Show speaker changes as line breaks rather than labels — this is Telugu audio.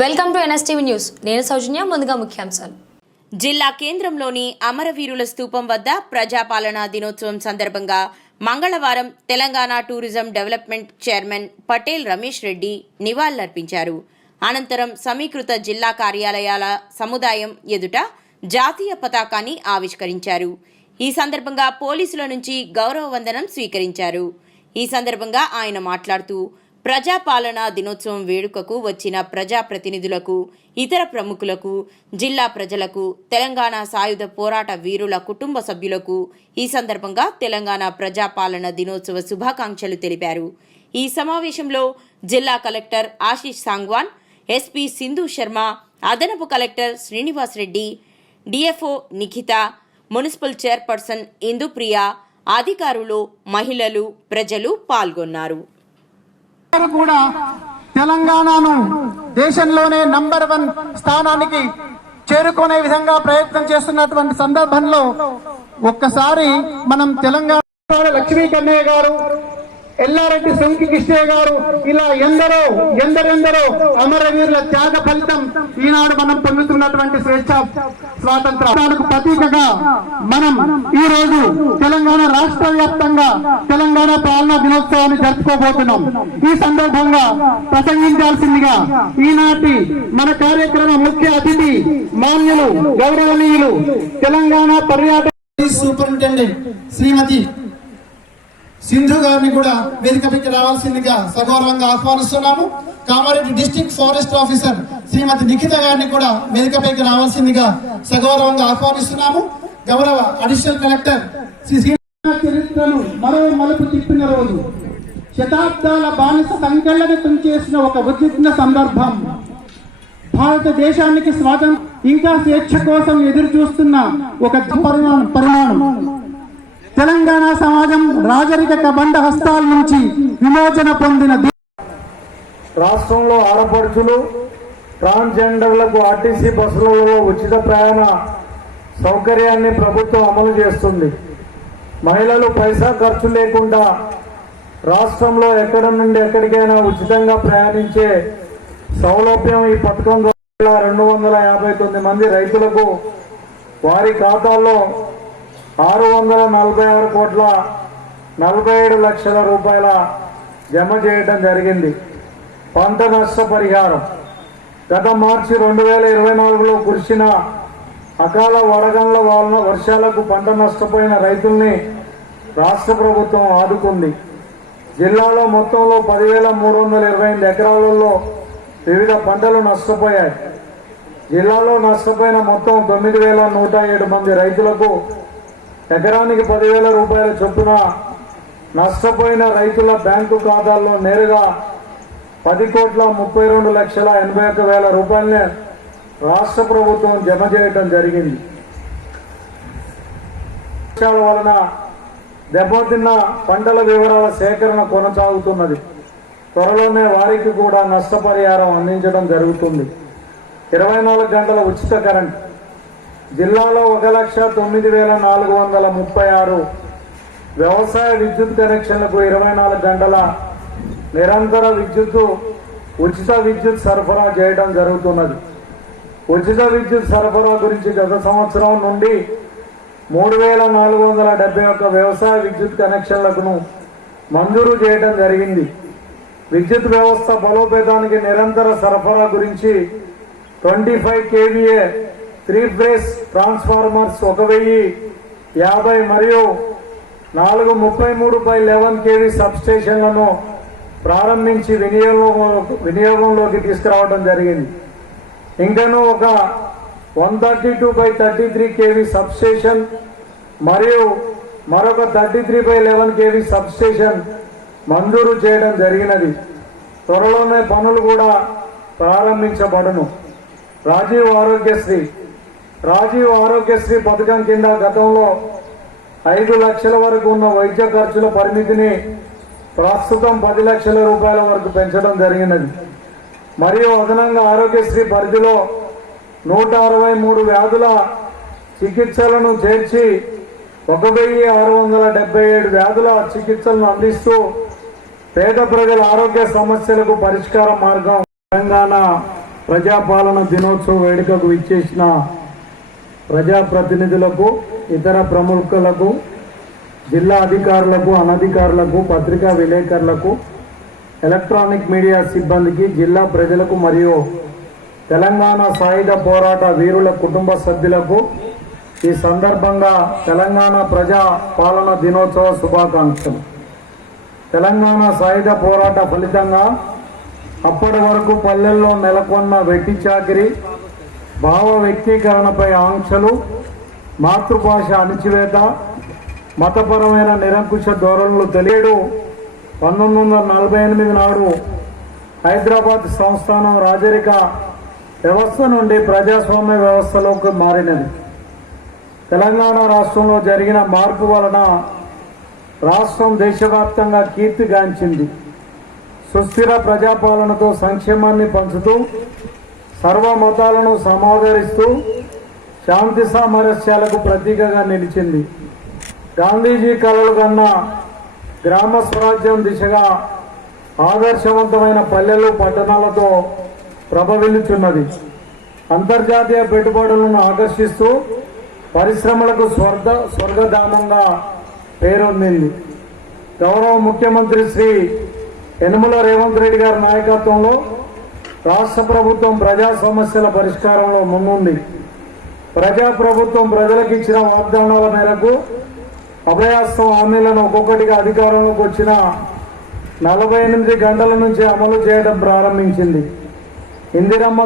Welcome to NSTV news. నేను సౌజన్య ముందుగా ముఖ్యాంశాలు.
జిల్లా కేంద్రంలోని అమరవీరుల స్తూపం వద్ద ప్రజాపాలనా దినోత్సవం సందర్భంగా మంగళవారం Telangana tourism development chairman Patel Ramesh Reddy నివాళులర్పించారు. అనంతరం సమీకృత జిల్లా కార్యాలయాల సముదాయం ఎదుట జాతీయ పతాకాన్ని ఆవిష్కరించారు. ఈ సందర్భంగా పోలీసుల నుంచి గౌరవ వందనం స్వీకరించారు. ఈ సందర్భంగా ఆయన మాట్లాడుతూ ప్రజాపాలనా దినోత్సవం వేడుకకు వచ్చిన ప్రజాప్రతినిధులకు ఇతర ప్రముఖులకు జిల్లా ప్రజలకు తెలంగాణ సాయుధ పోరాట వీరుల కుటుంబ సభ్యులకు ఈ సందర్భంగా తెలంగాణ ప్రజాపాలన దినోత్సవ శుభాకాంక్షలు తెలిపారు. ఈ సమావేశంలో జిల్లా కలెక్టర్ ఆశీష్ సాంగ్వాన్ ఎస్పీ సింధు శర్మ అదనపు collector Srinivas Reddy DFO Nikhita municipal chairperson Indupriya అధికారులు మహిళలు ప్రజలు పాల్గొన్నారు.
అందరూ కూడా తెలంగాణను దేశంలోనే నంబర్ వన్ స్థానానికి చేరుకునే విధంగా ప్రయత్నం చేస్తున్నటువంటి సందర్భంలో ఒక్కసారి మనం తెలంగాణ లక్ష్మీ కన్నయ్య గారు ఎల్లారెడ్డి సొంకి కృష్ణయ్య గారు ఇలా ఎందరో ఎందరెందరో అమరవీరుల త్యాగ ఫలితం ఈనాడు మనం పొందుతున్నటువంటి స్వేచ్ఛ స్వాతంత్రానికి ప్రతీకగా మనం ఈ రోజు తెలంగాణ రాష్ట్ర వ్యాప్తంగా తెలంగాణ పాలనా దినోత్సవాన్ని జరుపుకోబోతున్నాం. ఈ సందర్భంగా ప్రసంగించాల్సిందిగా ఈనాటి మన కార్యక్రమ ముఖ్య అతిథి మాన్యులు గౌరవనీయులు తెలంగాణ పర్యాటక సూపరింటెండెంట్ శ్రీమతి సింధు గారిని కూడా వేదికపైకి రావాల్సిందిగా సగౌరవంగా ఆహ్వానిస్తున్నాము. Kamareddy district forest officer Shrimati Nikhita గారిని కూడా వేదికపైకి రావాల్సిందిగా సగౌరవంగా ఆహ్వానిస్తున్నాము. గౌరవ అడిషనల్ కలెక్టర్ శ్రీ చరిత్రను మరో మలుపు తిప్పిన రోజు శతాబ్దాల బానిస సంఖ్యలను తుంచేసిన ఒక ఉద్విగ్న సందర్భం. భారతదేశానికి స్వాతంత్రం ఇంకా స్వేచ్ఛ కోసం ఎదురు చూస్తున్న ఒక పరిమాణం పరిమాణం తెలంగాణ సమాజం రాజరిక బండ హస్తాల నుంచి విమోచన పొందిన
రాష్ట్రంలో ఆడపడుచులు ట్రాన్స్జెండర్లకు ఆర్టీసీ బస్సులలో ఉచిత ప్రయాణ సౌకర్యాన్ని ప్రభుత్వం అమలు చేస్తుంది. మహిళలు పైసా ఖర్చు లేకుండా రాష్ట్రంలో ఎక్కడ నుండి ఎక్కడికైనా ఉచితంగా ప్రయాణించే సౌలభ్యం ఈ పథకం ద్వారా రెండు వందల యాభై మంది రైతులకు వారి ఖాతాల్లో ఆరు వందల నలభై ఆరు కోట్ల నలభై ఏడు లక్షల రూపాయల జమ చేయడం జరిగింది. పంట నష్ట పరిహారం గత మార్చి రెండు వేల ఇరవై నాలుగులో కురిసిన అకాల వడగండ్ల వలన వర్షాలకు పంట నష్టపోయిన రైతుల్ని రాష్ట్ర ప్రభుత్వం ఆదుకుంది. జిల్లాలో మొత్తంలో పదివేల మూడు వందల ఇరవై ఎనిమిది ఎకరాలలో వివిధ పంటలు నష్టపోయాయి. జిల్లాలో నష్టపోయిన మొత్తం తొమ్మిది వేల నూట ఏడు మంది రైతులకు ఎకరానికి పదివేల రూపాయల చొప్పున నష్టపోయిన రైతుల బ్యాంకు ఖాతాల్లో నేరుగా పది కోట్ల ముప్పై రెండు లక్షల ఎనభై ఒక్క వేల రూపాయలనే రాష్ట్ర ప్రభుత్వం జమ చేయటం జరిగింది. వలన దెబ్బతిన్న పంటల వివరాల సేకరణ కొనసాగుతున్నది. త్వరలోనే వారికి కూడా నష్టపరిహారం అందించడం జరుగుతుంది. ఇరవై నాలుగు గంటల ఉచిత కరెంట్ జిల్లాలో ఒక లక్ష తొమ్మిది వేల నాలుగు వందల ముప్పై ఆరు వ్యవసాయ విద్యుత్ కనెక్షన్లకు ఇరవై నాలుగు గంటల నిరంతర విద్యుత్తు ఉచిత విద్యుత్ సరఫరా చేయడం జరుగుతున్నది. ఉచిత విద్యుత్ సరఫరా గురించి గత సంవత్సరం నుండి మూడు వేల నాలుగు వందల డెబ్బై ఒక్క వ్యవసాయ విద్యుత్ కనెక్షన్లకు మంజూరు చేయడం జరిగింది. విద్యుత్ వ్యవస్థ బలోపేతానికి నిరంతర సరఫరా గురించి twenty five KVA three phase transformers ఒక వెయ్యి యాభై మరియు నాలుగు ముప్పై మూడు బై లెవెన్ కేవీ సబ్స్టేషన్లను ప్రారంభించి వినియోగం వినియోగంలోకి తీసుకురావడం జరిగింది. ఇంకను ఒక one thirty two by thirty three KV substation మరియు మరొక thirty three by eleven KV substation మంజూరు చేయడం జరిగినది. త్వరలోనే పనులు కూడా ప్రారంభించబడును. రాజీవ్ ఆరోగ్యశ్రీ రాజీవ్ ఆరోగ్యశ్రీ పథకం కింద గతంలో ఐదు లక్షల వరకు ఉన్న వైద్య ఖర్చుల పరిమితిని ప్రస్తుతం పది లక్షల రూపాయల వరకు పెంచడం జరిగినది. మరియు అదనంగా ఆరోగ్యశ్రీ పరిధిలో నూట అరవై మూడు వ్యాధుల చికిత్సలను చేర్చి ఒక వెయ్యి ఆరు వందల డెబ్బై ఏడు వ్యాధుల చికిత్సలను అందిస్తూ పేద ప్రజల ఆరోగ్య సమస్యలకు పరిష్కార మార్గం తెలంగాణ ప్రజాపాలన దినోత్సవ వేడుకకు విచ్చేసిన ప్రజాప్రతినిధులకు ఇతర ప్రముఖులకు జిల్లా అధికారులకు అనధికారులకు పత్రికా విలేకరులకు ఎలక్ట్రానిక్ మీడియా సిబ్బందికి జిల్లా ప్రజలకు మరియు తెలంగాణ సాయుధ పోరాట వీరుల కుటుంబ సభ్యులకు ఈ సందర్భంగా తెలంగాణ ప్రజా పాలన దినోత్సవ శుభాకాంక్షలు. తెలంగాణ సాయుధ పోరాట ఫలితంగా అప్పటి వరకు పల్లెల్లో నెలకొన్న వెట్టి చాకిరి భావ వ్యక్తీకరణపై ఆంక్షలు మాతృభాష అణిచివేత మతపరమైన నిరంకుశ ధోరణులు తెలియడు పంతొమ్మిది వందల నలభై ఎనిమిది నాడు హైదరాబాద్ సంస్థానం రాజరిక వ్యవస్థ నుండి ప్రజాస్వామ్య వ్యవస్థలోకి మారినది. తెలంగాణ రాష్ట్రంలో జరిగిన మార్పు వలన రాష్ట్రం దేశవ్యాప్తంగా కీర్తిగాంచింది సుస్థిర ప్రజాపాలనతో సంక్షేమాన్ని పంచుతూ సర్వ మతాలను సమాదరిస్తూ శాంతి సామరస్యాలకు ప్రతీకగా నిలిచింది. గాంధీజీ కలలు కన్న గ్రామ స్వరాజ్యం దిశగా ఆదర్శవంతమైన పల్లెలు పట్టణాలతో ప్రభవిల్లుచున్నది. అంతర్జాతీయ పెట్టుబడులను ఆకర్షిస్తూ పరిశ్రమలకు స్వర్గ స్వర్గధామంగా పేరొందింది. గౌరవ ముఖ్యమంత్రి శ్రీ యనమల రేవంత్ రెడ్డి గారి నాయకత్వంలో రాష్ట్ర ప్రభుత్వం ప్రజా సమస్యల పరిష్కారంలో ముందుంది. ప్రజా ప్రభుత్వం ప్రజలకు ఇచ్చిన వాగ్దానాల మేరకు అభయాస్తం హామీలను ఒక్కొక్కటిగా అధికారంలోకి వచ్చిన నలభై ఎనిమిది గంటల నుంచి అమలు చేయడం ప్రారంభించింది. ఇందిరమ్మ